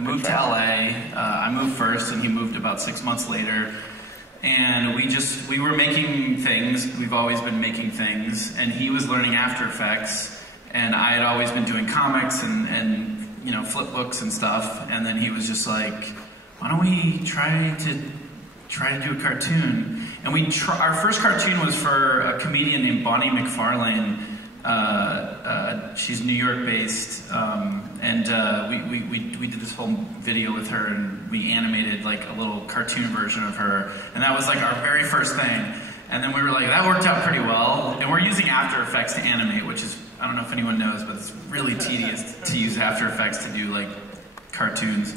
Moved to LA. I moved first, and he moved about 6 months later. And we were making things. We've always been making things, and he was learning After Effects, and I had always been doing comics and you know, flip books and stuff. And then he was just like, "Why don't we try to do a cartoon?" And our first cartoon was for a comedian named Bonnie McFarlane. She's New York based, and we did this whole video with her, and we animated like a little cartoon version of her, and that was like our very first thing. And then we were like, that worked out pretty well, and we're using After Effects to animate, which is, I don't know if anyone knows, but it's really tedious to use After Effects to do like cartoons.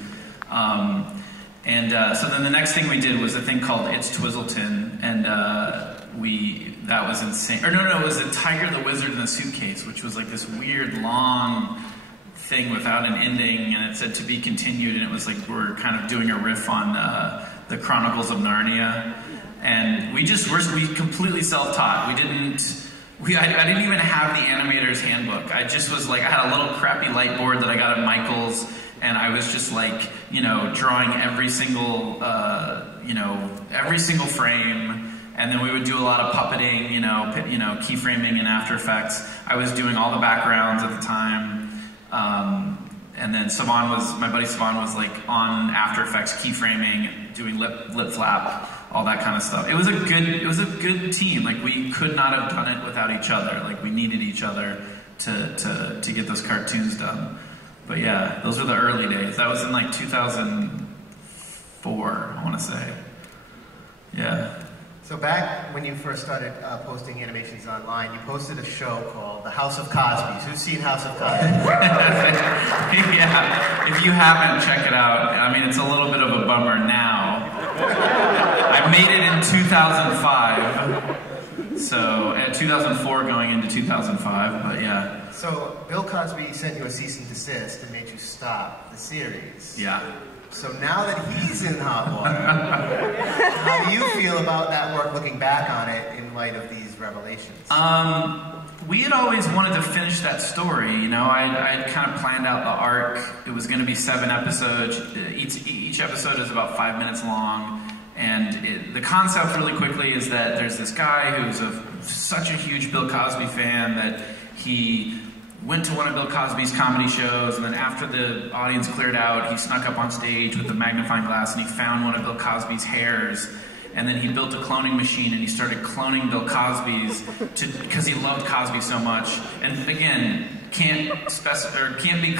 So then the next thing we did was a thing called It's Twizzleton, and that was insane. Or no, it was a Tiger the Wizard in a Suitcase, which was like this weird long thing without an ending, and it said to be continued, and it was like we're kind of doing a riff on the Chronicles of Narnia, and we completely self-taught. I didn't even have the animator's handbook. I just was like, I had a little crappy light board that I got at Michael's, and I was just like, you know, drawing every single frame. And then we would do a lot of puppeting, you know, keyframing in After Effects. I was doing all the backgrounds at the time. And then my buddy Savan was like on After Effects keyframing, doing lip flap, all that kind of stuff. It was a good team. Like, we could not have done it without each other. Like, we needed each other to get those cartoons done. But yeah, those were the early days. That was in like 2004, I want to say. Yeah. So back when you first started posting animations online, you posted a show called The House of Cosby's. Who's seen House of Cosby? Yeah, if you haven't, check it out. I mean, it's a little bit of a bummer now. I made it in 2005, so 2004 going into 2005, but yeah. So Bill Cosby sent you a cease and desist and made you stop the series. Yeah. So now that he's in hot water, how do you feel about that work, looking back on it in light of these revelations? We had always wanted to finish that story. You know, I'd kind of planned out the arc. It was going to be 7 episodes. Each episode is about 5 minutes long. And the concept really quickly is that there's this guy who's such a huge Bill Cosby fan that he went to one of Bill Cosby's comedy shows, and then after the audience cleared out, he snuck up on stage with the magnifying glass and he found one of Bill Cosby's hairs, and then he built a cloning machine and he started cloning Bill Cosby's because he loved Cosby so much. And again, can't be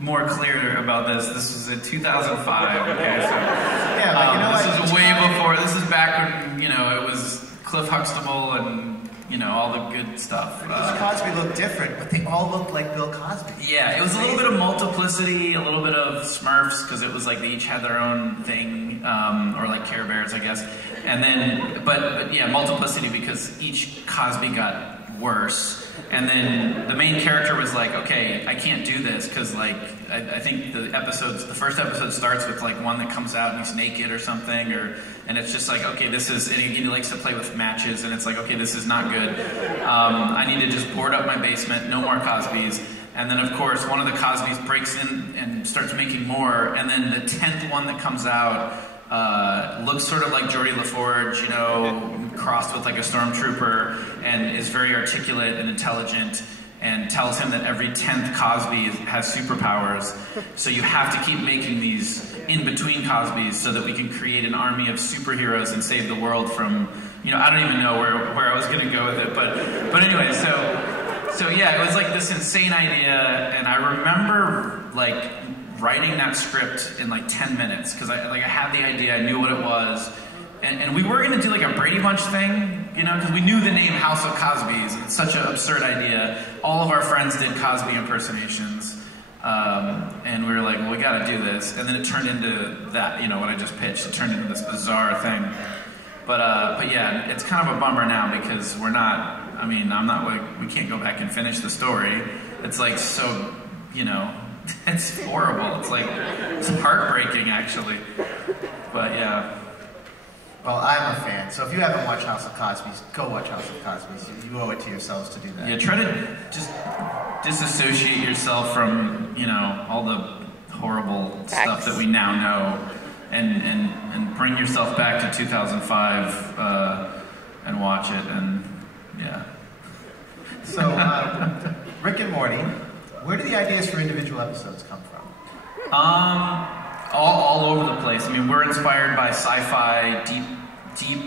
more clear about this. This was in 2005. Okay, so yeah, but you know this was way before. This is back when, you know, it was Cliff Huxtable and, you know, all the good stuff. Each Cosby looked different, but they all looked like Bill Cosby. Yeah, it was a little bit of multiplicity, a little bit of Smurfs, because it was like they each had their own thing, or like Care Bears, I guess. And then, but yeah, multiplicity because each Cosby got worse. And then the main character was like, okay, I can't do this, because like, I think the first episode starts with like one that comes out and he's naked or something, and it's just like, okay, this is, and he likes to play with matches, and it's like, okay, this is not good. I need to just board up my basement, no more Cosbys. And then of course, one of the Cosbys breaks in and starts making more, and then the 10th one that comes out looks sort of like Geordie LaForge, you know, crossed with like a stormtrooper, and is very articulate and intelligent, and tells him that every 10th Cosby has superpowers. So you have to keep making these in-between Cosbys so that we can create an army of superheroes and save the world from, you know, I don't even know where I was going to go with it, but anyway, so yeah, it was like this insane idea, and I remember like writing that script in like 10 minutes, because I had the idea, I knew what it was, and we were going to do like a Brady Bunch thing, you know, because we knew the name House of Cosby's. It's such an absurd idea. All of our friends did Cosby impersonations, and we were like, well, we got to do this, and then it turned into that, you know, what I just pitched. It turned into this bizarre thing, but yeah, it's kind of a bummer now, because we're not, I mean, I'm not like, we can't go back and finish the story. It's like, so, you know, it's horrible. It's like, it's heartbreaking, actually. But yeah. Well, I'm a fan, so if you haven't watched House of Cosby's, go watch House of Cosby's. You owe it to yourselves to do that. Yeah, try to just disassociate yourself from, you know, all the horrible stuff that we now know, and bring yourself back to 2005 and watch it, and yeah. So, Rick and Morty, where do the ideas for individual episodes come from? All over the place. I mean, we're inspired by sci-fi, deep,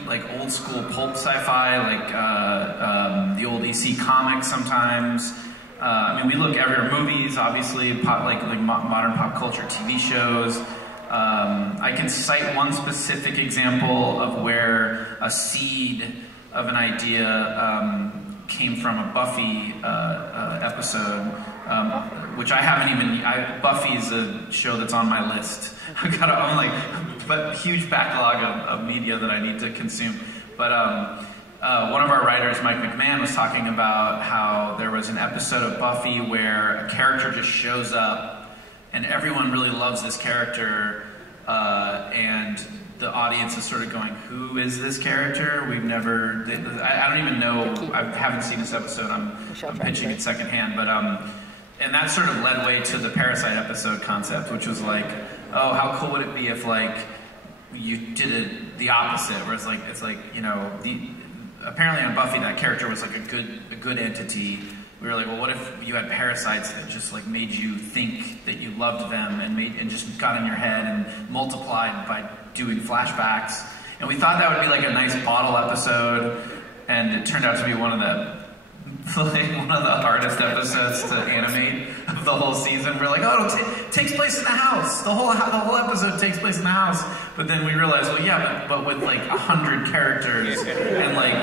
like old school pulp sci-fi, like the old EC comics sometimes. I mean, we look everywhere. Movies, obviously, like modern pop culture, TV shows. I can cite one specific example of where a seed of an idea came from a Buffy episode, which I haven't even. Buffy is a show that's on my list. I'm like, but huge backlog of media that I need to consume. But one of our writers, Mike McMahon, was talking about how there was an episode of Buffy where a character just shows up, and everyone really loves this character, and the audience is sort of going, who is this character? We've never, I don't even know, I haven't seen this episode, I'm pitching it secondhand, but, and that sort of led way to the Parasite episode concept, which was like, oh, how cool would it be if, like, you did it the opposite, where it's like, you know, apparently on Buffy that character was like a good entity. We were like, well, what if you had parasites that just like made you think that you loved them and just got in your head and multiplied by doing flashbacks? And we thought that would be like a nice bottle episode, and it turned out to be one of the hardest episodes to animate of the whole season. We're like, oh, it takes place in the house. The whole episode takes place in the house. But then we realized, well, yeah, but with like 100 characters and like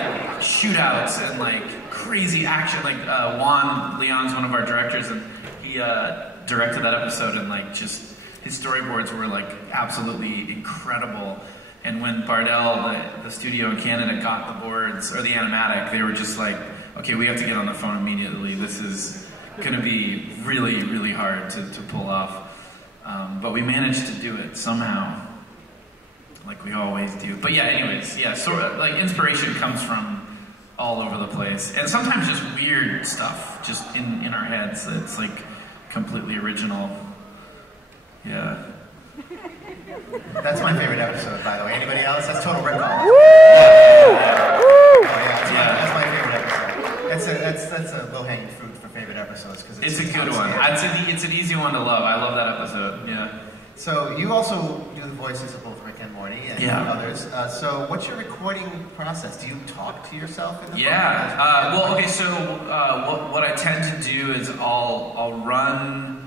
shootouts and like crazy action. Like Juan Leon's one of our directors, and he directed that episode, and like just his storyboards were like absolutely incredible. And when Bardell, the studio in Canada, got the boards or the animatic, they were just like, okay, we have to get on the phone immediately. This is going to be really, really hard to pull off. But we managed to do it somehow, like we always do. But yeah, anyways, yeah, sort of like inspiration comes from all over the place. And sometimes just weird stuff just in our heads that's like completely original. Yeah. That's my favorite episode, by the way. Anybody else? That's Total Recall. That's my favorite episode. That's a low-hanging fruit for favorite episodes, because it's a good one. It's an easy one to love. I love that episode. Yeah. So you also do the voices of both Rick and Morty and others. So what's your recording process? Do you talk to yourself in the well, okay. So what I tend to do is I'll run.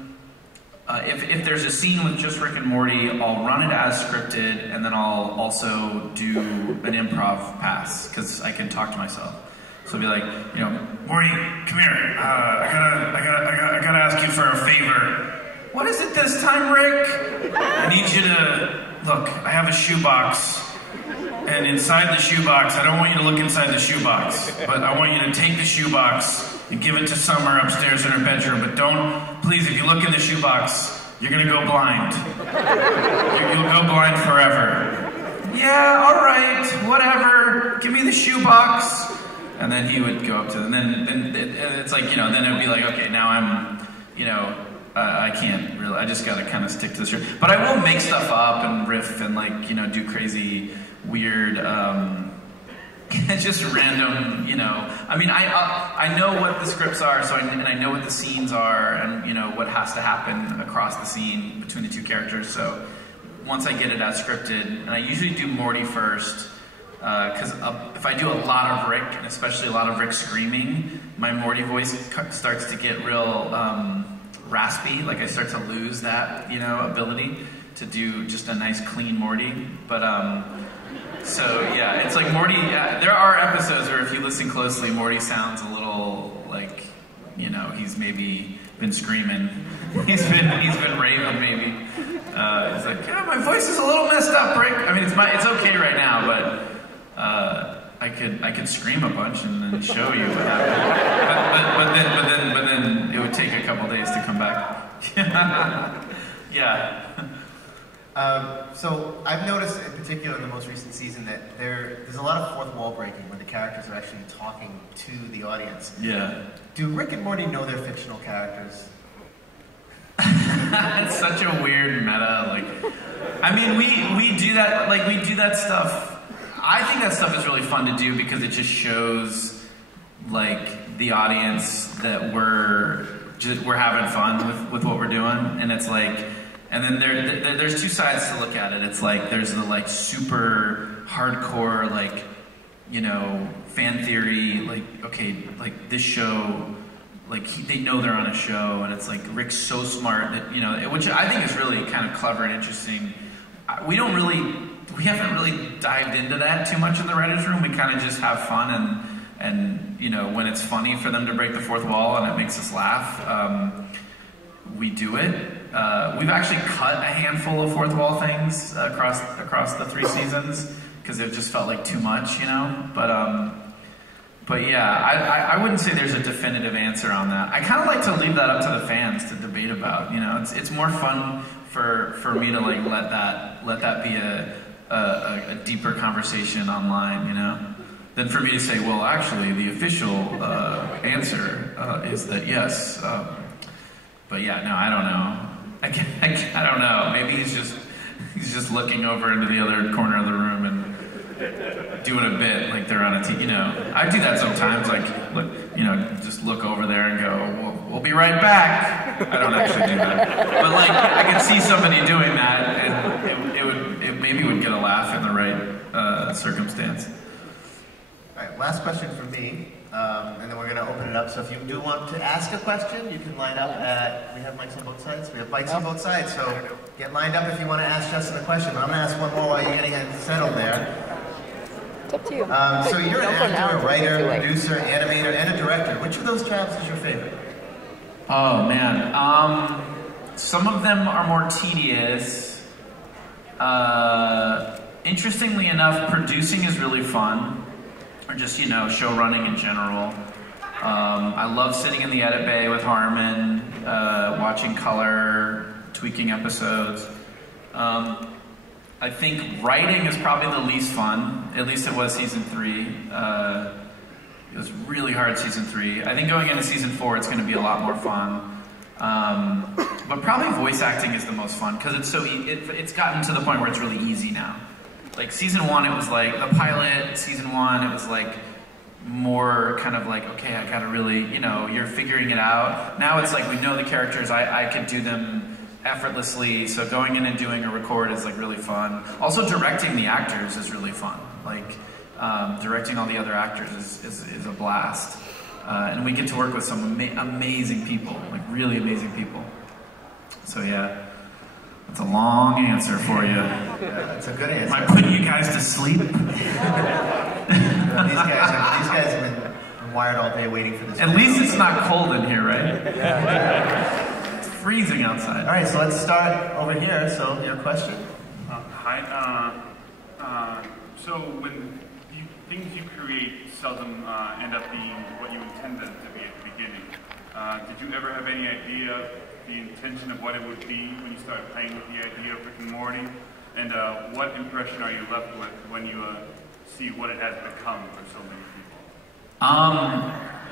If there's a scene with just Rick and Morty, I'll run it as scripted, and then I'll also do an improv pass, because I can talk to myself. So I'll be like, you know, Morty, come here. I gotta ask you for a favor. What is it this time, Rick? I need you to look. I have a shoebox, and inside the shoebox, I don't want you to look inside the shoebox, but I want you to take the shoebox and give it to Summer upstairs in her bedroom. But don't, please, if you look in the shoebox, you're gonna go blind. You'll go blind forever. Yeah, all right, whatever. Give me the shoebox. And then he would go up to, and then it's like, you know, then it'd be like, okay, now I'm, you know, I can't really, I just gotta kind of stick to the script. But I will make stuff up and riff and like, you know, do crazy, weird, just random, you know. I mean, I know what the scripts are, so and I know what the scenes are, and you know what has to happen across the scene between the two characters. So once I get it as scripted, and I usually do Morty first, because if I do a lot of Rick, and especially a lot of Rick screaming, my Morty voice starts to get real raspy. Like I start to lose that, you know, ability to do just a nice clean Morty. But so yeah, it's like Morty. There are episodes where if you listen closely, Morty sounds a little like, you know, he's maybe been screaming. He's been raving maybe. It's like, yeah, my voice is a little messed up, Rick. I mean, it's okay right now, but I could scream a bunch and then show you what happened. But then it would take a couple days to come back. Yeah. So I've noticed, in particular in the most recent season, that there's a lot of fourth wall breaking where the characters are actually talking to the audience. Yeah. Do Rick and Morty know they're fictional characters? It's such a weird meta. Like, I mean, we do that. Like, we do that stuff. I think that stuff is really fun to do because it just shows, like, the audience that we're having fun with what we're doing, and it's like, and then there's two sides to look at it. It's like there's the like super hardcore, like, you know, fan theory, like, okay, like this show, like they know they're on a show, and it's like Rick's so smart that, you know, which I think is really kind of clever and interesting. We haven't really dived into that too much in the writers' room. We kind of just have fun, and you know, when it's funny for them to break the fourth wall and it makes us laugh, we do it. We've actually cut a handful of fourth wall things across the 3 seasons because it just felt like too much, you know. But yeah, I wouldn't say there's a definitive answer on that. I kind of like to leave that up to the fans to debate about. You know, it's more fun for me to like let that be a deeper conversation online, you know, than for me to say, well, actually, the official answer is that yes. But yeah, no, I don't know. I don't know. Maybe he's just looking over into the other corner of the room and doing a bit like they're on a TV. You know, I do that sometimes. Like, look, you know, just look over there and go, we'll be right back. I don't actually do that, but like I could see somebody doing that, and it maybe would get a laugh in the right circumstance. All right, last question from me, and then we're going to open it up. So if you do want to ask a question, you can line up at, we have mics on both sides? We have mics on both sides, so get lined up if you want to ask Justin a question. But I'm going to ask one more while you're getting it settled there. It's up to you. So you're an actor, a writer, producer, animator, and a director. Which of those jobs is your favorite? Oh, man. Some of them are more tedious. Interestingly enough, producing is really fun. Or just, you know, show running in general. I love sitting in the edit bay with Harmon, watching color, tweaking episodes. I think writing is probably the least fun. At least it was season 3. It was really hard season 3. I think going into season 4, it's going to be a lot more fun. But probably voice acting is the most fun because it's so it's gotten to the point where it's really easy now. Like season 1, it was like the pilot. Season 1, it was like more kind of like, okay, I gotta really, you know, you're figuring it out. Now it's like we know the characters. I could do them effortlessly. So going in and doing a record is like really fun. Also directing the actors is really fun. Like directing all the other actors is a blast. And we get to work with some amazing people, like really amazing people. So yeah. That's a long answer for you. Yeah, that's a good answer. Am I putting you guys to sleep? These guys have been wired all day waiting for this. At least it's not cold in here, right? Yeah. It's freezing outside. All right, so let's start over here. So, your question? Hi. So when things you create seldom end up being what you intended them to be at the beginning, did you ever have any idea the intention of what it would be when you started playing with the idea of Rick and Morty? And what impression are you left with when you see what it has become for so many people?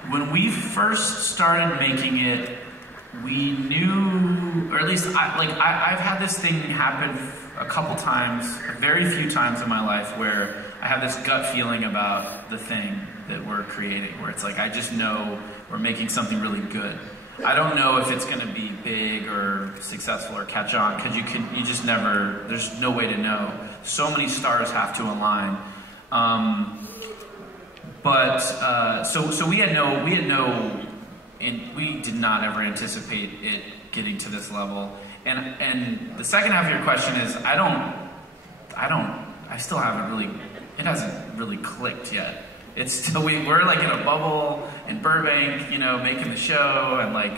When we first started making it, we knew, or at least I've had this thing happen a couple times, very few times in my life, where I have this gut feeling about the thing that we're creating, where it's like, I just know we're making something really good. I don't know if it's going to be big or successful or catch on, because you just never, there's no way to know. So many stars have to align. So we did not ever anticipate it getting to this level. And the second half of your question is, I still haven't really, it hasn't really clicked yet. It's still, we're like in a bubble in Burbank, you know, making the show, and like,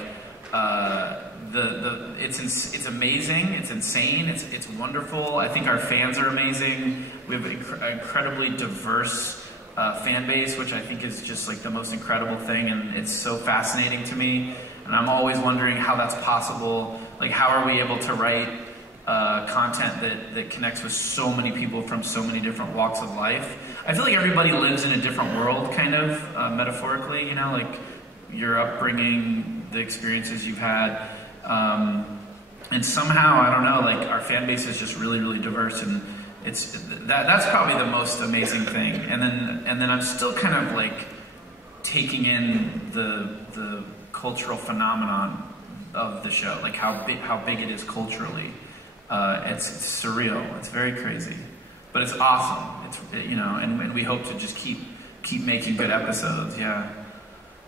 it's amazing, it's insane, it's wonderful. I think our fans are amazing. We have an incredibly diverse fan base, which I think is just like the most incredible thing, and it's so fascinating to me. And I'm always wondering how that's possible. Like, how are we able to write content that connects with so many people from so many different walks of life? I feel like everybody lives in a different world, kind of, metaphorically, you know, like your upbringing, the experiences you've had. and somehow, I don't know, like our fan base is just really, really diverse, and that's probably the most amazing thing. And then I'm still kind of like taking in the cultural phenomenon of the show, like how big it is culturally. It's surreal. It's very crazy, but it's awesome. It's and we hope to just keep making good episodes, yeah,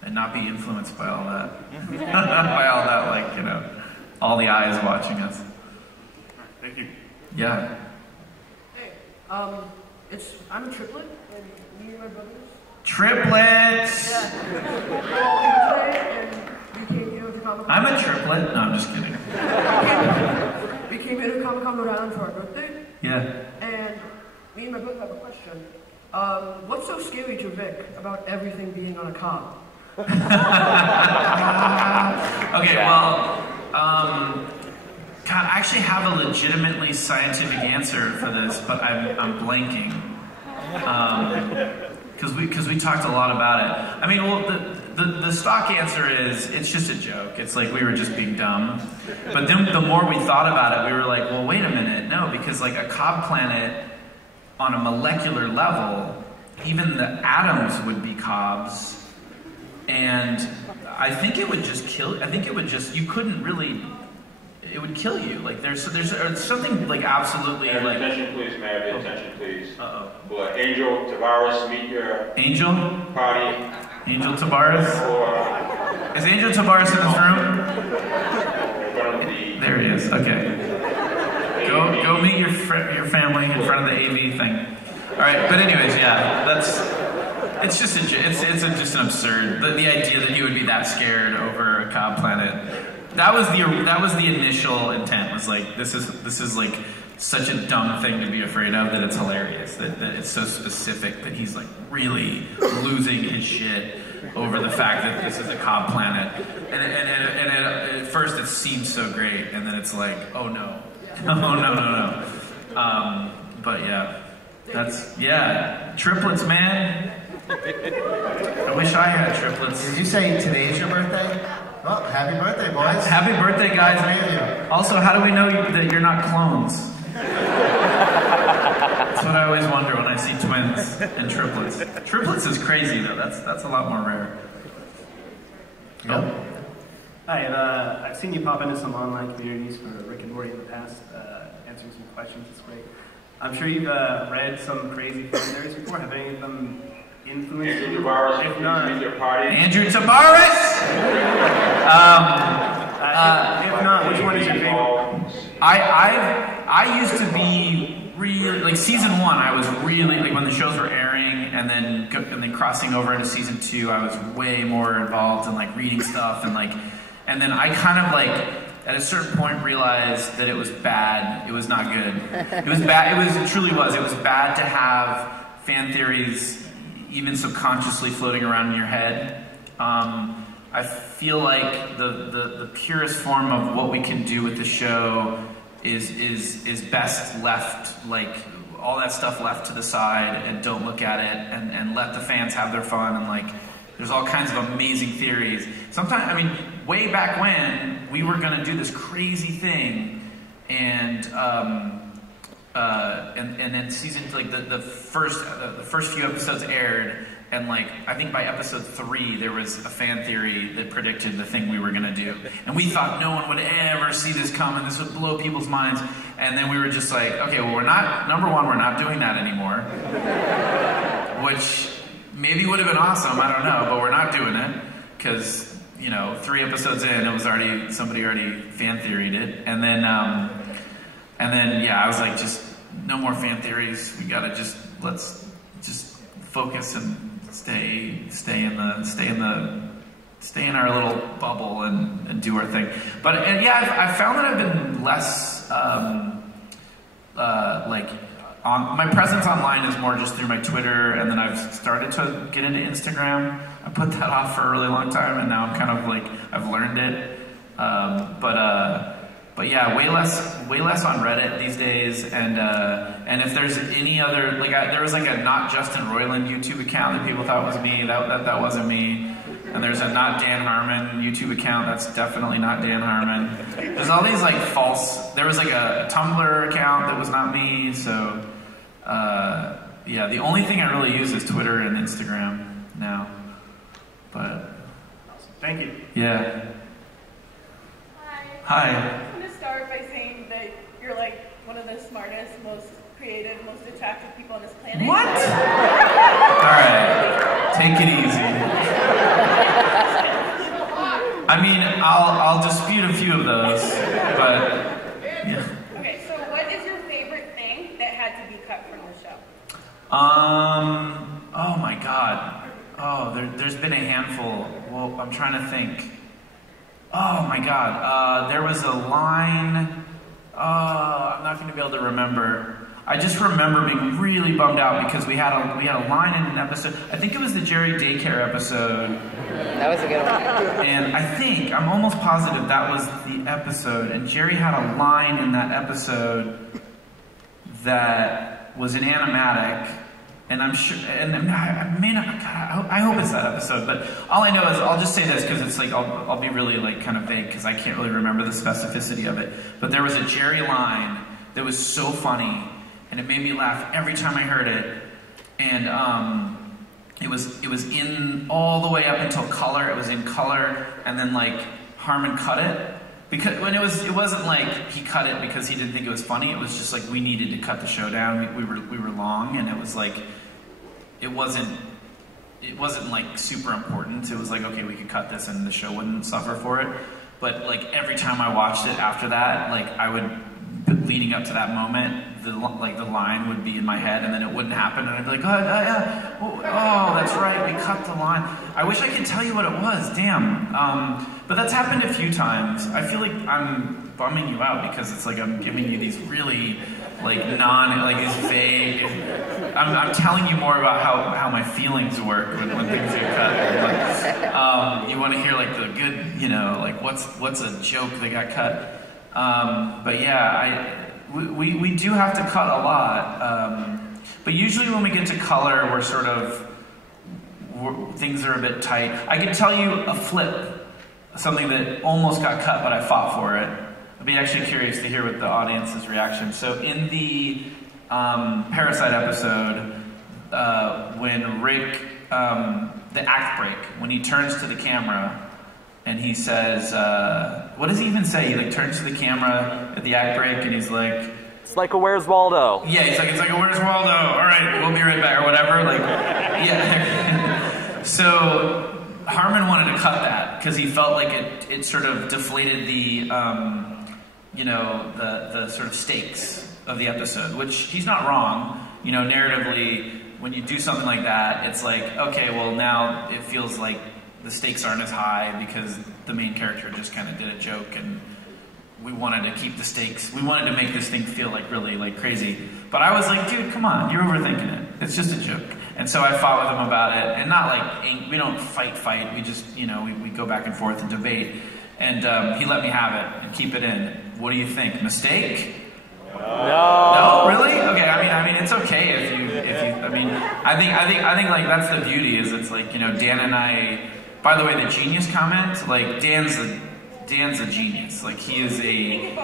and not be influenced by all that, by all that, like all the eyes watching us. Thank you. Yeah. Hey, I'm a triplet, and me and my brothers. Triplets. Yeah. And we came here to Comic-Con. I'm a triplet. No, I'm just kidding. We came here to Comic-Con Rhode Island for our birthday. Yeah. And me and my brother have a question. What's so scary to Vic about everything being on a cob? Okay, well, God, I actually have a legitimately scientific answer for this, but I'm blanking. Because we talked a lot about it. I mean, well, the stock answer is it's just a joke. It's like we were just being dumb. But then the more we thought about it, we were like, well, wait a minute, no, because like a cob planet on a molecular level, even the atoms would be cobs, and I think it would just kill. I think it would just you couldn't really. It would kill you. Like there's something like absolutely Mayor, like. attention, please, Mayor. Attention, please. Uh-oh. Will Angel Tavares meet your Angel? party? Angel Tavares? Or Is Angel Tavares in this room? in front of the There he is. Okay. Go meet your family in front of the AV thing. All right. But anyways, yeah, it's just an absurd. The idea that he would be that scared over a cob planet. That was the initial intent. Was like this is like such a dumb thing to be afraid of that it's hilarious. That it's so specific that he's like really losing his shit over the fact that this is a cob planet. And at first it seems so great, and then it's like, oh no, no. But yeah, triplets, man. I wish I had triplets. Did you say today's your birthday? Well, happy birthday, boys. Happy birthday, guys. All three of you. Also, how do we know that you're not clones? That's what I always wonder when I see twins and triplets. Triplets is crazy, though. That's a lot more rare. Yep. Hi, I've seen you pop into some online communities for Rick and Morty in the past, answering some questions. It's great. I'm sure you've read some crazy fan theories before. Have any of them influenced Andrew you? Tavares, If please not, meet your party. Andrew Tavares! if not, which one is your favorite? I used to be really, like season 1, I was really, like when the shows were airing and then crossing over into season 2, I was way more involved in like reading stuff and then I kind of like, at a certain point realized that it was bad. It was not good. It was bad. It truly was. It was bad to have fan theories even subconsciously floating around in your head. I feel like the purest form of what we can do with the show is best left, like all that stuff left to the side and don't look at it and let the fans have their fun and like there's all kinds of amazing theories. Sometimes, I mean, way back when we were gonna do this crazy thing and then season like the first few episodes aired. And like, I think by episode 3, there was a fan theory that predicted the thing we were gonna do. And we thought no one would ever see this coming, this would blow people's minds. And then we were just like, okay, well number one, we're not doing that anymore. Which maybe would have been awesome, I don't know, but we're not doing it. Because, 3 episodes in, somebody already fan theoried it. And then yeah, I was like, just no more fan theories. We gotta let's just focus and stay in our little bubble and do our thing. But yeah, I've found that I've been less my presence online is more just through my Twitter, and then I've started to get into Instagram. I put that off for a really long time, and now I'm kind of like I've learned it. But yeah, way less on Reddit these days, and if there's any other, there was like a Not Justin Roiland YouTube account that people thought was me, that wasn't me. And there's a not Dan Harmon YouTube account. That's definitely not Dan Harmon. There's all these like false. There was like a Tumblr account that was not me. So yeah, the only thing I really use is Twitter and Instagram now. But Thank you. yeah. Hi. Hi. I just want to start by saying that you're like one of the smartest, most creative, most attractive people on this planet. What? All right, take it easy. I mean, I'll dispute a few of those, but yeah. Okay, so what is your favorite thing that had to be cut from the show? Oh my God. Oh, there's been a handful. Well, I'm trying to think. Oh my God. There was a line. I'm not going to be able to remember. I just remember being really bummed out because we had a line in an episode. I think it was the Jerry Daycare episode. That was a good one. And I'm almost positive that was the episode. And Jerry had a line in that episode that was an animatic. And I'm sure, and I may not, God, I hope it's that episode, but all I know is, I'll just say this, because it's like, I'll be really like kind of vague, because I can't really remember the specificity of it. But there was a Jerry line that was so funny, and it made me laugh every time I heard it. And it was in all the way up until color. It was in color, and then like Harmon cut it. Because when it wasn't like he cut it because he didn't think it was funny. It was just like we needed to cut the show down. We were long, and it was like it wasn't like super important. It was like, okay, we could cut this and the show wouldn't suffer for it. But like every time I watched it after that, like I would, leading up to that moment, the line would be in my head, and then it wouldn't happen, and I'd be like, oh, that's right, we cut the line. I wish I could tell you what it was, damn. But that's happened a few times. I feel like I'm bumming you out because it's like I'm giving you these really these vague. I'm telling you more about how my feelings work when things get cut. But, you want to hear like the good, like what's a joke that got cut. But yeah, we do have to cut a lot. But usually when we get to color, things are a bit tight. I can tell you a flip, something that almost got cut, but I fought for it. I'd be actually curious to hear what the audience's reaction. So in the Parasite episode, when Rick, the act break, when he turns to the camera and he says, what does he even say? He like turns to the camera at the act break and he's like, it's like a Where's Waldo? Yeah, it's like a Where's Waldo? All right, we'll be right back or whatever. Like, yeah. So Harmon wanted to cut that because he felt like it sort of deflated the the sort of stakes of the episode, which he's not wrong. Narratively, when you do something like that, it's like, okay, well now it feels like the stakes aren't as high because the main character just kind of did a joke, and we wanted to keep the stakes. We wanted to make this thing feel like really like crazy. But I was like, dude, come on, you're overthinking it. It's just a joke. And so I fought with him about it, and not like, we don't fight. We just, we go back and forth and debate. And he let me have it and keep it in. What do you think? Mistake? No, really? Okay. I mean, it's okay if you. I think like that's the beauty is it's like Dan and I. By the way, the genius comment, like Dan's a genius. Like he is a.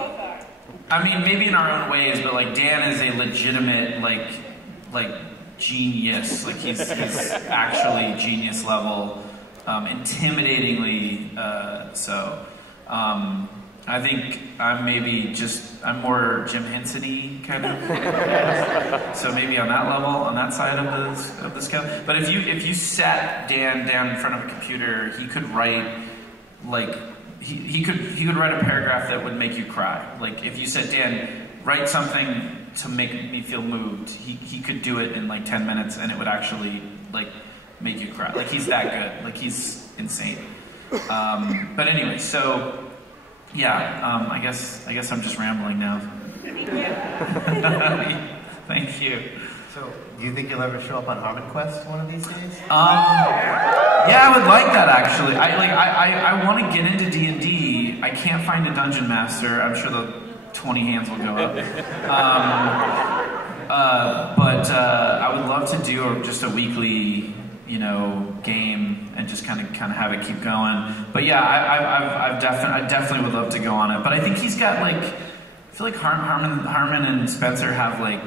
I mean, maybe in our own ways, but like Dan is a legitimate like genius. Like he's actually genius level, intimidatingly so. I think I'm more Jim Henson-y kind of. So maybe on that level, on that side of the scale. But if you sat Dan down in front of a computer, he could write like he could write a paragraph that would make you cry. Like if you said, Dan, write something to make me feel moved, he could do it in like 10 minutes and it would actually like make you cry. Like he's that good. Like he's insane. But anyway, so. Yeah, I guess I'm just rambling now. Thank you. So, do you think you'll ever show up on Harmon Quest one of these days? Yeah, I would like that actually. I want to get into D&D. I can't find a dungeon master. I'm sure the 20 hands will go up. But I would love to do just a weekly, game and and just kind of have it keep going. But yeah, I definitely would love to go on it. But I think he's got like, I feel like Harmon and Spencer have like,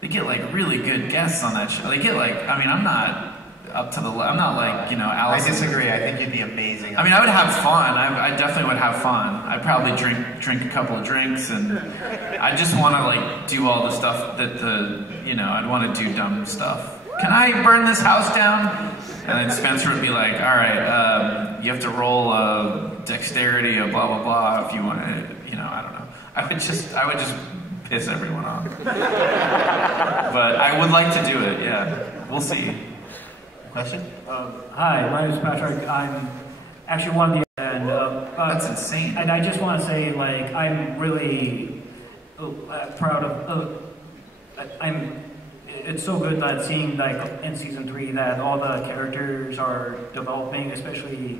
they get like really good guests on that show. They get like, I mean, I'm not up to the, I'm not like, you know, Alice. I disagree. I think you'd be amazing. I mean, I would have fun. I definitely would have fun. I'd probably drink a couple of drinks, and I just want to like do all the stuff that you know, I'd want to do dumb stuff. Can I burn this house down? And then Spencer would be like, all right, you have to roll a dexterity, a blah, blah, blah, if you want to, you know, I don't know. I would just piss everyone off. But I would like to do it, yeah. We'll see. Question? Hi, my name is Patrick. I'm actually one of the... And, that's insane. And I just want to say, like, I'm really proud of... It's so good that seeing, like, in season 3 that all the characters are developing, especially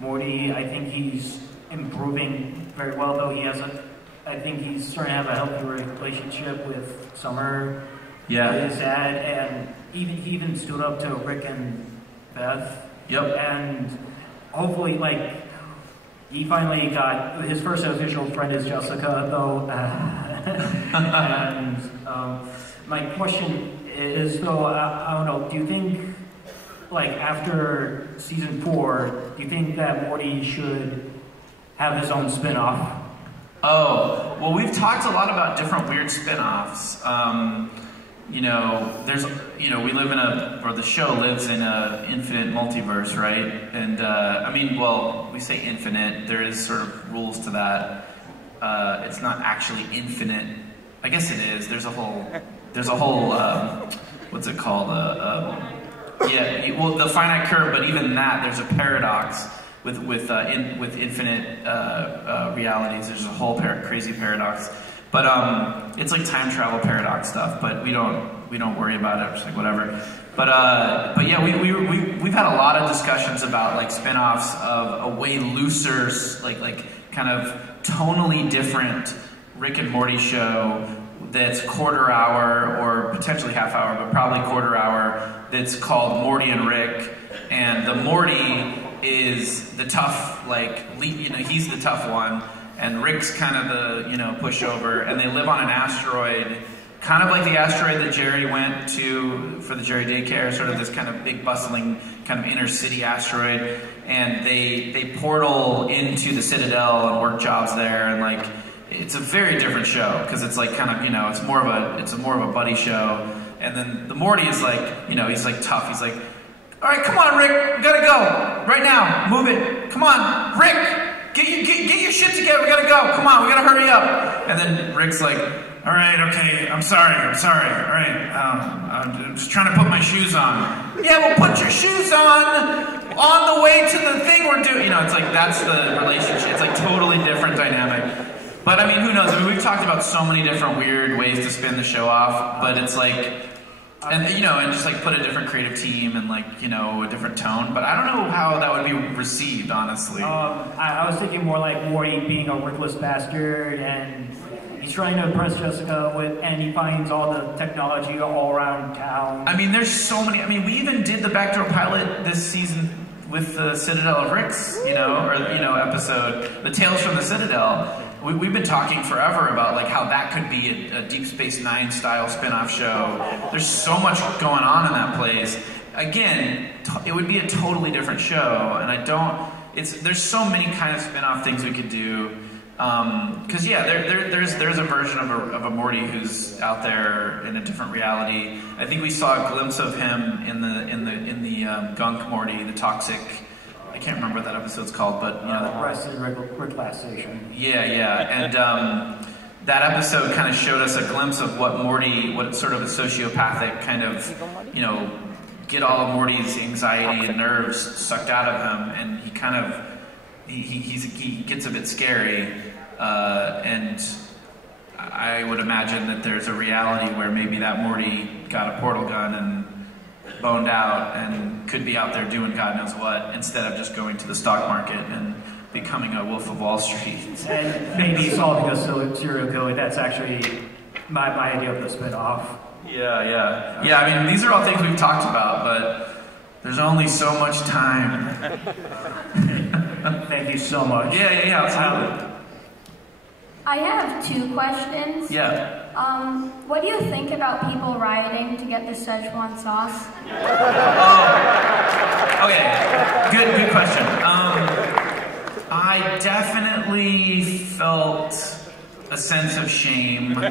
Morty. I think he's improving very well, though he hasn't... I think he's starting to have a healthy relationship with Summer. Yeah. His dad, and he even stood up to Rick and Beth. Yep. And hopefully, like, he finally got his first official friend is Jessica, though. And my question is, though, I don't know, do you think, like, after season 4, do you think that Morty should have his own spin-off? Oh, well, we've talked a lot about different weird spin-offs. You know, there's, you know, we live in or the show lives in a infinite multiverse, right? And, I mean, well, we say infinite, there is sort of rules to that. It's not actually infinite. I guess it is. There's a whole, what's it called? Yeah, well, the finite curve, but even that, there's a paradox with infinite realities. There's a whole crazy paradox. But it's like time travel paradox stuff. But we don't worry about it. It's like whatever. But yeah, we've had a lot of discussions about like spin-offs of a way looser, like kind of tonally different Rick and Morty show that's quarter hour or potentially half hour, but probably quarter hour. That's called Morty and Rick, and the Morty is the tough, like, you know, he's the tough one, and Rick's kind of the, you know, pushover, and they live on an asteroid, kind of like the asteroid that Jerry went to for the Jerry daycare, sort of this kind of big bustling kind of inner city asteroid, and they portal into the Citadel and work jobs there, and like, it's a very different show, because it's like kind of, you know, it's more of a buddy show, and then the Morty is like, you know, he's like tough, he's like, all right, come on, Rick, we gotta go. Right now, move it. Come on, Rick, get your shit together, we gotta go. Come on, we gotta hurry up. And then Rick's like, all right, okay, I'm sorry, all right, I'm just trying to put my shoes on. Yeah, well, put your shoes on the way to the thing we're doing. You know, it's like, that's the relationship. It's like totally different dynamic. But I mean, who knows? I mean, we've talked about so many different weird ways to spin the show off, but it's like, and you know, and just like put a different creative team and like, you know, a different tone. But I don't know how that would be received, honestly. I was thinking more like Morty being a worthless bastard, and he's trying to impress Jessica and he finds all the technology all around town. I mean, there's so many. I mean, we even did the backdoor pilot this season with the Citadel of RICC, you know, or you know, episode, the Tales from the Citadel. We've been talking forever about like how that could be a Deep Space Nine style spin-off show. There's so much going on in that place. Again, it would be a totally different show, and there's so many kind of spin-off things we could do. Because yeah, there's a version of a Morty who's out there in a different reality. I think we saw a glimpse of him in the Gunk Morty, the toxic. I can't remember what that episode's called, but you know, relaxation. Yeah, and that episode kind of showed us a glimpse of what sort of a sociopathic kind of, you know, get all of Morty's anxiety and nerves sucked out of him, and he kind of he gets a bit scary, and I would imagine that there's a reality where maybe that Morty got a portal gun and boned out and could be out there doing God knows what instead of just going to the stock market and becoming a Wolf of Wall Street. And maybe solving a serial killer. That's actually my idea of the spin-off. Yeah. I mean, these are all things we've talked about, but There's only so much time. Thank you so much. Yeah, absolutely. I have 2 questions. Yeah. What do you think about people rioting to get the Szechuan sauce? Okay, good question. I definitely felt a sense of shame. I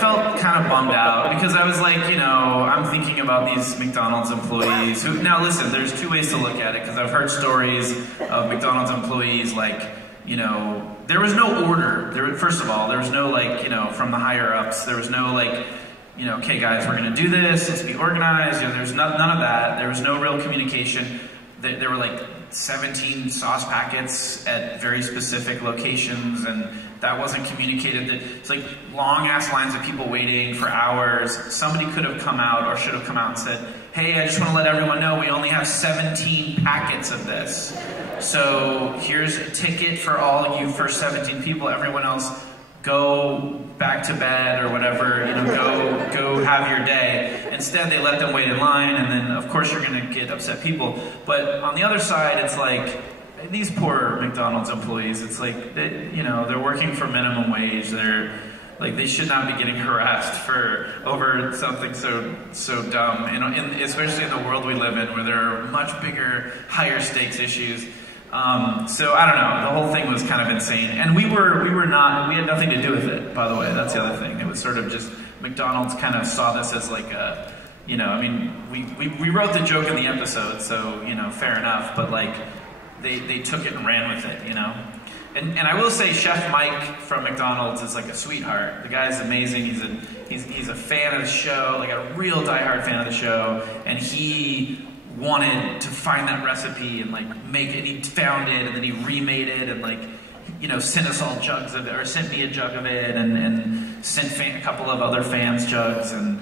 felt kind of bummed out because I was like, you know, I'm thinking about these McDonald's employees who, now listen, there's 2 ways to look at it because I've heard stories of McDonald's employees like, you know, there was no order. First of all, there was no like, you know, from the higher ups, there was no like, you know, okay guys, we're gonna do this, let's be organized, you know, there's none of that. There was no real communication. There were like 17 sauce packets at very specific locations, and that wasn't communicated. It's like long ass lines of people waiting for hours. Somebody could have come out or should have come out and said, hey, I just want to let everyone know we only have 17 packets of this. So here's a ticket for all of you first 17 people. Everyone else, go back to bed or whatever, you know, go have your day. Instead, they let them wait in line, and then of course you're gonna get upset people. But on the other side, it's like, these poor McDonald's employees, it's like, you know, they're working for minimum wage. They're like, they should not be getting harassed over something so dumb, especially in the world we live in, where there are much bigger, higher stakes issues. So I don't know, the whole thing was kind of insane. And we had nothing to do with it, by the way. That's the other thing. It was sort of just, McDonald's kind of saw this as like a, you know, I mean, we wrote the joke in the episode, so, you know, fair enough, but like, they took it and ran with it, you know? And I will say Chef Mike from McDonald's is like a sweetheart. The guy's amazing. He's a fan of the show, like a real diehard fan of the show, and he wanted to find that recipe and like make it. He found it and then he remade it and like, you know, sent us all jugs of it, or sent me a jug of it, and sent a couple of other fans jugs, and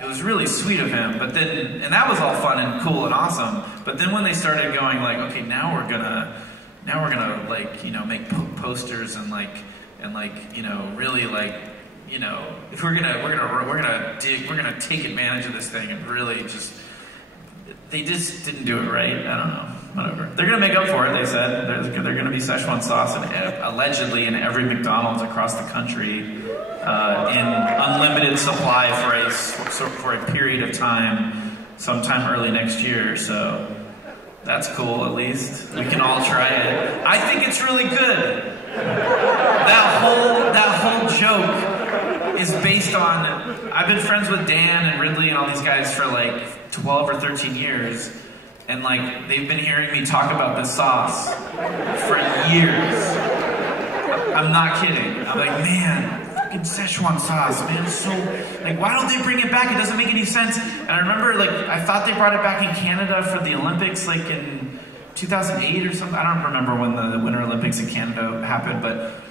it was really sweet of him. But then, and that was all fun and cool and awesome. But then when they started going like, okay, now we're gonna like, you know, make posters and like, you know, really like, you know, if we're gonna take advantage of this thing and really just. They just didn't do it right. I don't know. Whatever. They're going to make up for it, they said. They're going to be Szechuan sauce allegedly in every McDonald's across the country in unlimited supply for a period of time, sometime early next year. So that's cool, at least. We can all try it. I think it's really good. That whole joke is based on... I've been friends with Dan and Ridley and all these guys for like 12 or 13 years, and like they've been hearing me talk about this sauce for years. I'm not kidding. I'm like, man, fucking Szechuan sauce, man, it's so, like, why don't they bring it back? It doesn't make any sense. And I remember, like, I thought they brought it back in Canada for the Olympics, like in 2008 or something. I don't remember when the Winter Olympics in Canada happened, but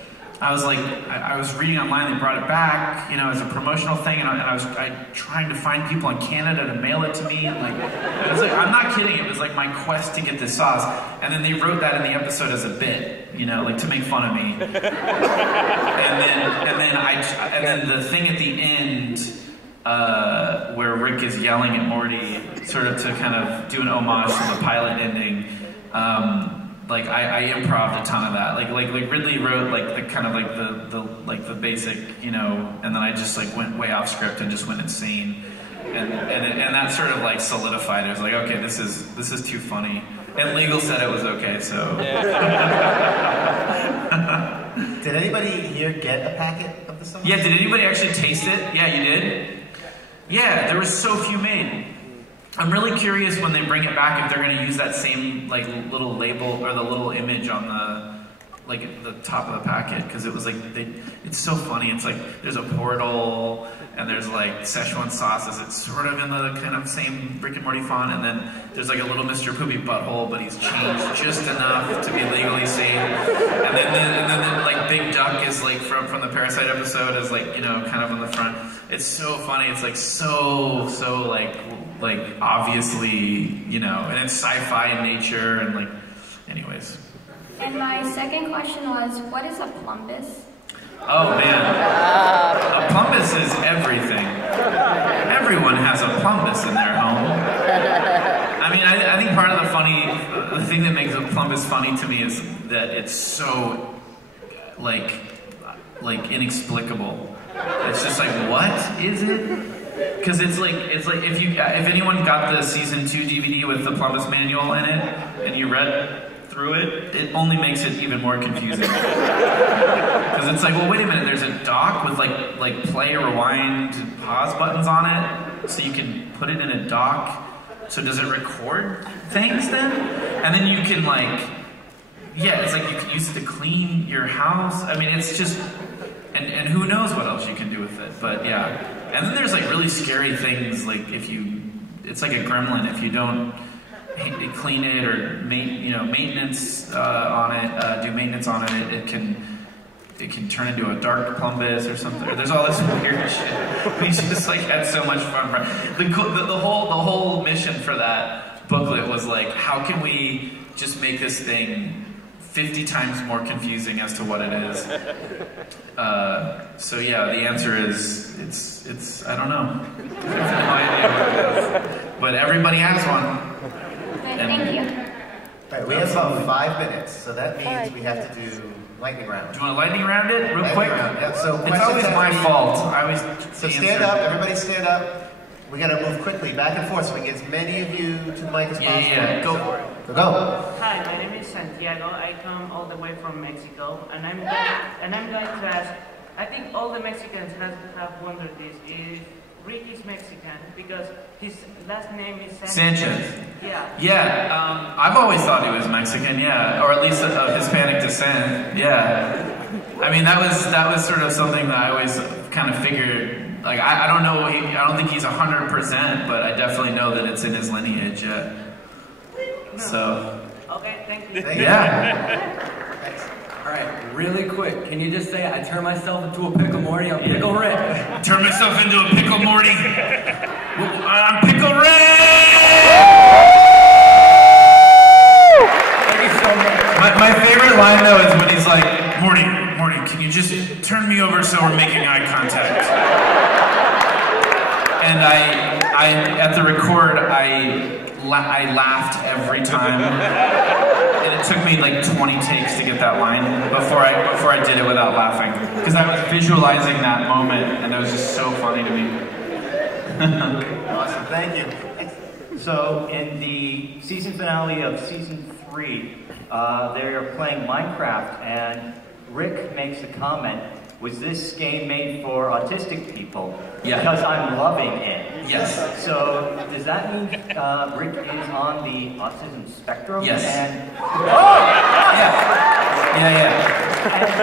I was like, I was reading online, they brought it back, you know, as a promotional thing, and I was trying to find people in Canada to mail it to me, and like, it was like, I'm not kidding, it was like my quest to get this sauce, and then they wrote that in the episode as a bit, you know, like to make fun of me, and then the thing at the end, where Rick is yelling at Morty, sort of to kind of do an homage to the pilot ending, like I improv'd a ton of that. Like Ridley wrote like the kind of like the basic, you know, and then I just like went way off script and just went insane, and that sort of like solidified it. I was like, okay, this is too funny. And Legal said it was okay, so. Did anybody here get a packet of the sauce? Yeah, did anybody actually taste it? Yeah, you did? Yeah, there was so few made. I'm really curious when they bring it back if they're going to use that same like little label or the little image on the like at the top of the packet, because it was like it's so funny. It's like there's a portal and there's like Szechuan sauces. It's sort of in the kind of same Rick and Morty font, and then there's like a little Mr. Poopy butthole, but he's changed just enough to be legally safe. And then like Big Duck is like from the Parasite episode is like, you know, kind of on the front. It's so funny. It's like so like obviously, you know, and it's sci-fi in nature, and like, anyways. And my second question was, what is a plumbus? Oh man, a plumbus is everything. Everyone has a plumbus. plumbus in their home. I mean, I think part of the thing that makes a plumbus funny to me is that it's so, like inexplicable. It's just like, what is it? Because it's like if anyone got the season 2 DVD with the plumbus manual in it and you read through it, it only makes it even more confusing. Because it's like, well, wait a minute, there's a dock with like play, rewind, pause buttons on it, so you can put it in a dock. So does it record things then? And then you can it's like you can use it to clean your house. I mean, it's just, and who knows what else you can do with it, but yeah. And then there's like really scary things, like it's like a gremlin if you don't clean it or maintenance on it, do maintenance on it, it can turn into a dark plumbus or something. There's all this weird shit. We just had so much fun. The whole mission for that booklet was like, how can we just make this thing 50 times more confusing as to what it is? So yeah, the answer is it's I don't know. I have no idea what it is. But everybody has one. Thank you. All right, we have about 5 minutes, so that means we have to do lightning round. Do you want to lightning round it real quick? Yeah, so it's always my fault. So stand up, everybody stand up. We gotta move quickly, back and forth, so we can get as many of you to the mic as possible. Yeah, go for it. So go. Hi, my name is Santiago. I come all the way from Mexico, and I'm going to ask. I think all the Mexicans have wondered this: if Rick is Mexican because his last name is Sanchez. Yeah. Yeah, I've always thought he was Mexican, yeah, or at least of Hispanic descent, yeah. I mean, that was sort of something that I always kind of figured. Like, I don't know, I don't think he's 100%, but I definitely know that it's in his lineage, yeah. So. Okay, thank you. Yeah. All right, really quick, can you just say, I turn myself into a pickle Morty, I'm Pickle Rick. Turn myself into a pickle Morty. I'm Pickle Rick! Thank you so much. My favorite line, though, is when he's like, Morty, can you just turn me over so we're making eye contact? And I at the record, I laughed every time. And it took me like 20 takes to get that line before I did it without laughing. Because I was visualizing that moment, and it was just so funny to me. Awesome, thank you. So in the season finale of season 3, they are playing Minecraft, and Rick makes a comment, was this game made for autistic people? Yeah. Because I'm loving it. Yes. So does that mean Rick is on the autism spectrum? Yes. And, Yeah.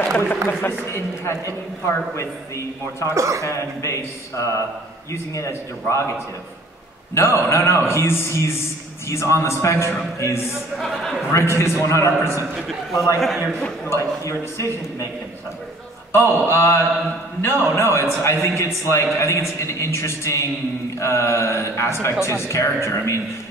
And was this had any part with the more toxic fan base using it as derogative? No. He's on the spectrum. Rick is 100%. Well, your decision to make him something. Oh, no. I think it's an interesting aspect to his character. I mean,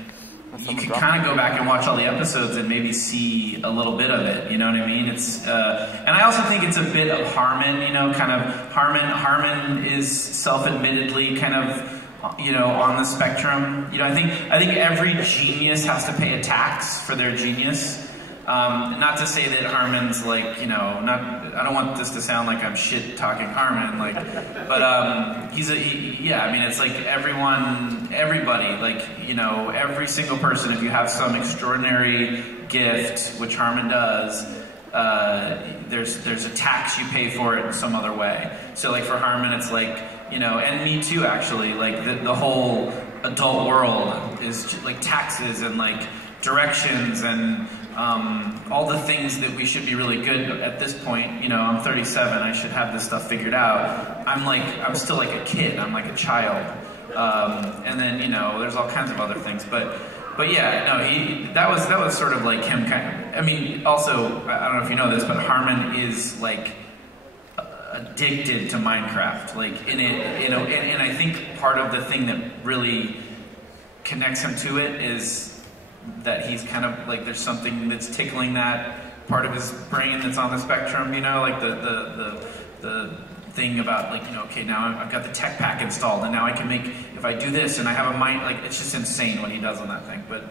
you can kind of go back and watch all the episodes and maybe see a little bit of it. You know what I mean? It's and I also think it's a bit of Harmon. You know, kind of Harmon is self-admittedly kind of, you know, on the spectrum. You know, I think every genius has to pay a tax for their genius. Not to say that Harmon's like, you know, I don't want this to sound like I'm shit talking Harmon, like, but I mean, it's like everybody, like, you know, every single person, if you have some extraordinary gift, which Harmon does, there's a tax you pay for it in some other way. So like for Harmon, it's like, you know, and me too, actually, like the whole adult world is like taxes and like directions and all the things that we should be really good at this point. You know, I'm 37, I should have this stuff figured out. I'm still like a kid, I'm like a child. And then, you know, there's all kinds of other things, but yeah, no, that was sort of like him kind of, I mean, also, I don't know if you know this, but Harmon is like addicted to Minecraft, like in it, you know, and I think part of the thing that really connects him to it is that he's kind of like, there's something that's tickling that part of his brain that's on the spectrum, you know, like the thing about like, okay, now I've got the tech pack installed, and now I can make, if I do this and I have a mind, like it's just insane what he does on that thing. But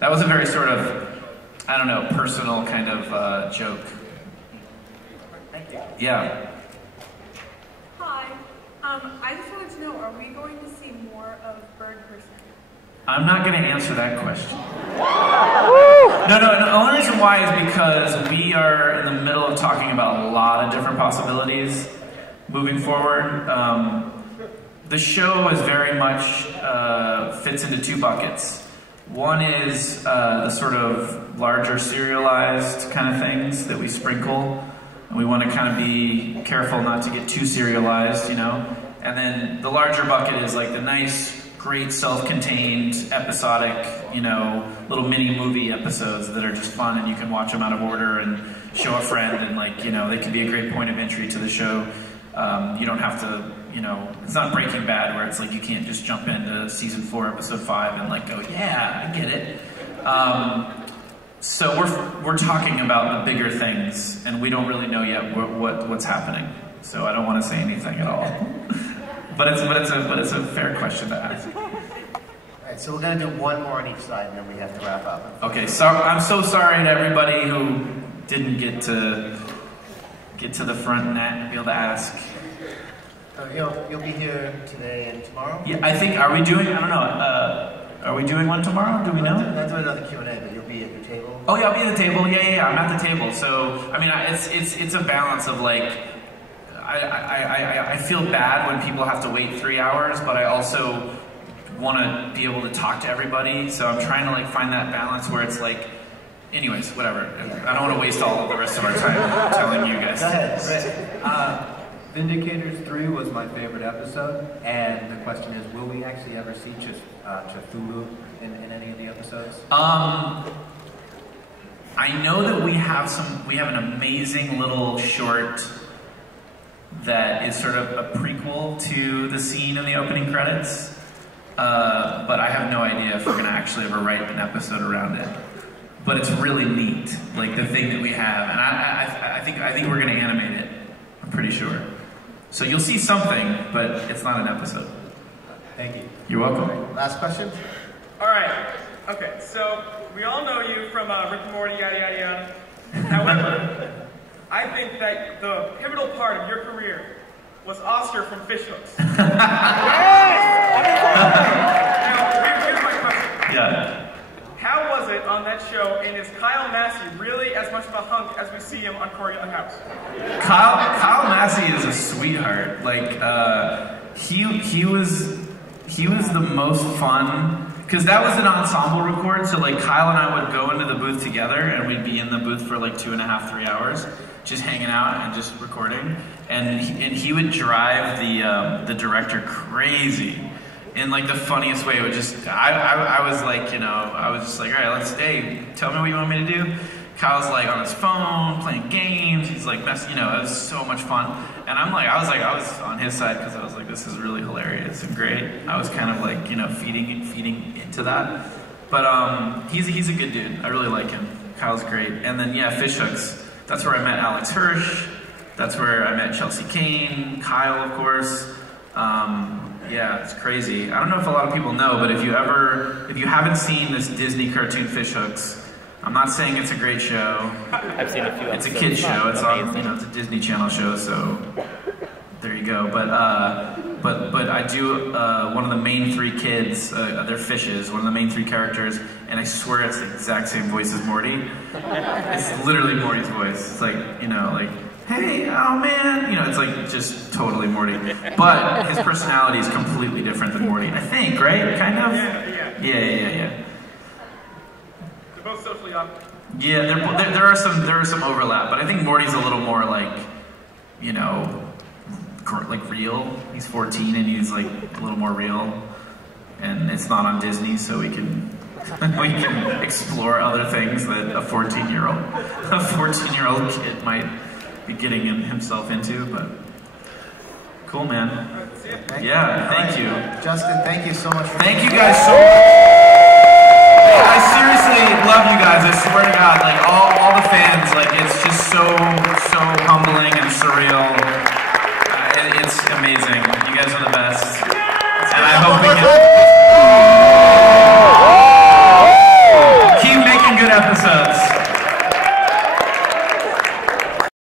that was a very sort of, I don't know, personal kind of joke. Thank you. Yeah. Hi. I just wanted to know, are we going to see more of Bird Person? I'm not going to answer that question. No, the only reason why is because we are in the middle of talking about a lot of different possibilities moving forward. The show is very much fits into two buckets. One is the sort of larger serialized kind of things that we sprinkle. And we want to kind of be careful not to get too serialized, And then the larger bucket is like the nice, great self-contained, episodic, little mini movie episodes that are just fun and you can watch them out of order and show a friend and they can be a great point of entry to the show. You don't have to, it's not Breaking Bad where it's like you can't just jump into season 4, episode 5 and go, yeah, I get it. So we're talking about the bigger things and we don't really know yet what's happening. So I don't want to say anything at all. But it's a fair question to ask. All right, so we're going to do one more on each side, and then we have to wrap up. Okay, so I'm so sorry to everybody who didn't get to the front and be able to ask. You'll be here today and tomorrow? Yeah, I think, are we doing, I don't know, are we doing one tomorrow? Do we know? That's another Q&A, but you'll be at your table? Oh yeah, I'll be at the table. Yeah, I'm at the table. So, I mean, it's a balance of like, I feel bad when people have to wait 3 hours, but I also want to be able to talk to everybody. So I'm trying to find that balance where it's like, anyways, whatever. I don't want to waste all of the rest of our time telling you guys. Go ahead. Vindicators 3 was my favorite episode, and the question is, will we actually ever see Cthulhu in any of the episodes? I know that we have an amazing little short that is sort of a prequel to the scene in the opening credits, but I have no idea if we're going to actually ever write an episode around it. But it's really neat, like the thing that we have, and I think we're going to animate it. I'm pretty sure. So you'll see something, but it's not an episode. Thank you. You're welcome. Last question. All right. Okay. So we all know you from Rick and Morty, yada yada yada. However, I think that the pivotal part of your career was Oscar from Fish Hooks. Now, here's my question. Yeah. How was it on that show, and is Kyle Massey really as much of a hunk as we see him on Corey in the House? Kyle Massey is a sweetheart. Like he was the most fun because that was an ensemble record. So like Kyle and I would go into the booth together, and we'd be in the booth for like 2.5, 3 hours, just hanging out and just recording. And he would drive the director crazy. In like the funniest way. It would just, I was like, I was just like, all right, hey, tell me what you want me to do. Kyle's like on his phone, playing games. He's like, it was so much fun. And I was on his side because I was like, this is really hilarious and great. I was kind of like, feeding into that. But he's a good dude. I really like him. Kyle's great. And then yeah, Fish Hooks. That's where I met Alex Hirsch. That's where I met Chelsea Kane, Kyle, of course. Yeah, it's crazy. I don't know if a lot of people know, but if you haven't seen this Disney cartoon Fish Hooks, I'm not saying it's a great show. I've seen a few It's episodes. a kid's show. It's on, it's a Disney Channel show, so there you go. But I do one of the main 3 kids. They're fishes. One of the main 3 characters, and I swear it's the exact same voice as Morty. It's literally Morty's voice. It's like hey, oh man, it's like just totally Morty. But his personality is completely different than Morty, I think, right? Kind of? Yeah. Yeah. They're both socially awkward. Yeah, there are some overlap, but I think Morty's a little more like, like real. He's 14 and he's like a little more real. And it's not on Disney, so we can explore other things that a 14-year-old kid might be getting himself into, but cool, man. Yeah, thank you. Justin, thank you so much. Thank you guys so much. I seriously love you guys. I swear to God, like all the fans, like it's just so humbling and surreal. amazing. You guys are the best.